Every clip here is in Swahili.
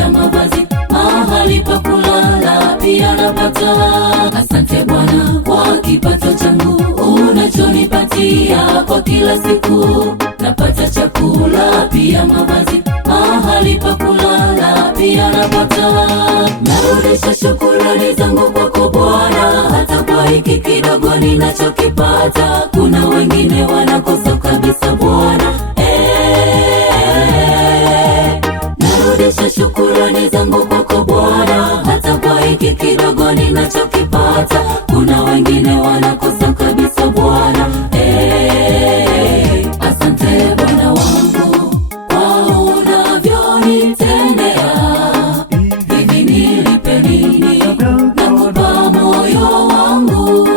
pia mavazi, mahali pa kulala pia napata. Asante Bwana kwa kipato changu unachonipatia kwa kila siku. Napata chakula pia mavazi, mahali pa kulala pia napata. Narudisha shukrani zangu kwako Bwana, hata kwa hiki kidogo ninachokipata. Kuna wengine wanakosa kabisa Bwana. Narudisha shukrani zangu kwako Bwana, hata kwa hiki kidogo ninachokipata. Kuna wengine wanakosa kabisa Bwana. Asante Bwana wangu kwa unavyonitendea. Hivi nilipe nini? Nakupa moyo wangu.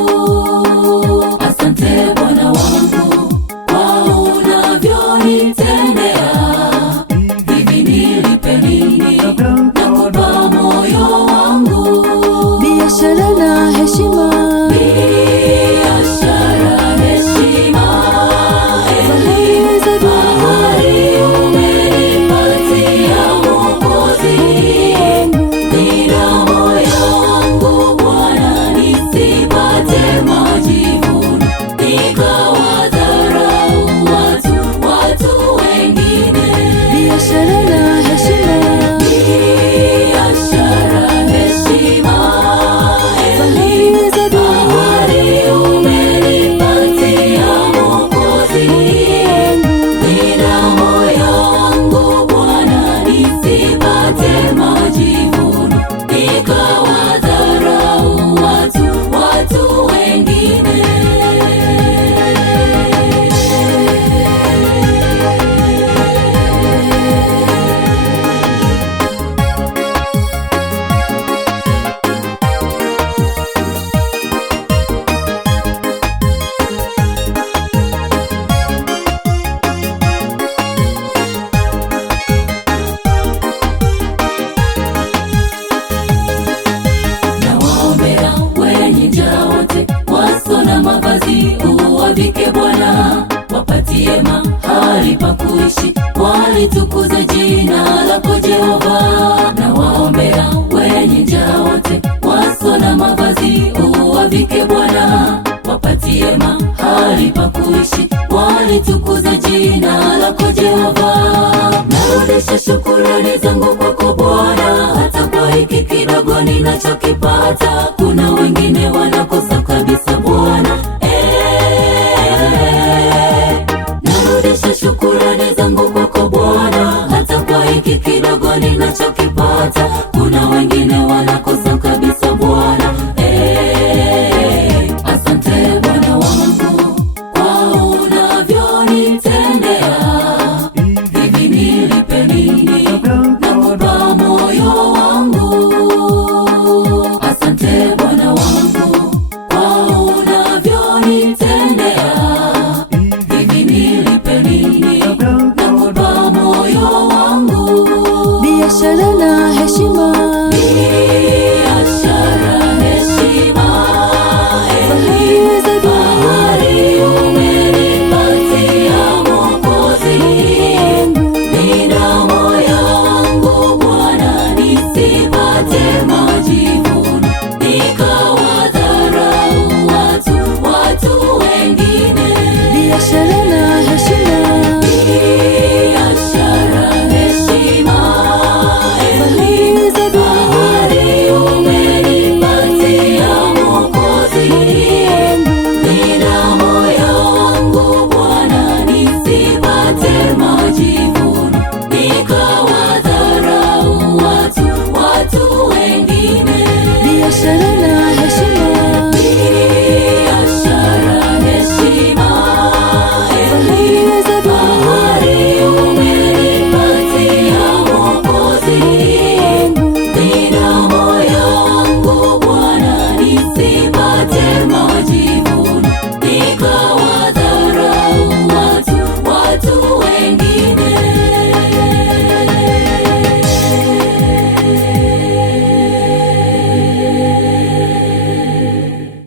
Asante Bwana wangu kwa unavyonitendea. Hivi nilipe nini? Nakupa moyo wangu. Biashara na heshima, biashara, heshima, fahari umenipatia Mwokozi. Nina moyo wangu Bwana, nisipate majivuno, nikawadharau watu wengine. biashara na heshima, Biashara, heshima, fahari umenipatia Mwokozi. Nina moyo wangu Bwana, nisipate majivuno, nikawadharau watu wengine. Nawaombea wenye njaa wote, wasio na mavazi uwavike Bwana. Wapatie mahali pa kuishi, walitukuze jina lako Jehova. Nawaombea wenye njaa wote, wasio na mavazi uwavike Bwana. Wapatie mahali pa kuishi, walitukuze jina lako Jehova. Narudisha shukrani zangu kwako Bwana, hata kwa hiki kidogo ninachokipata. Kuna wengine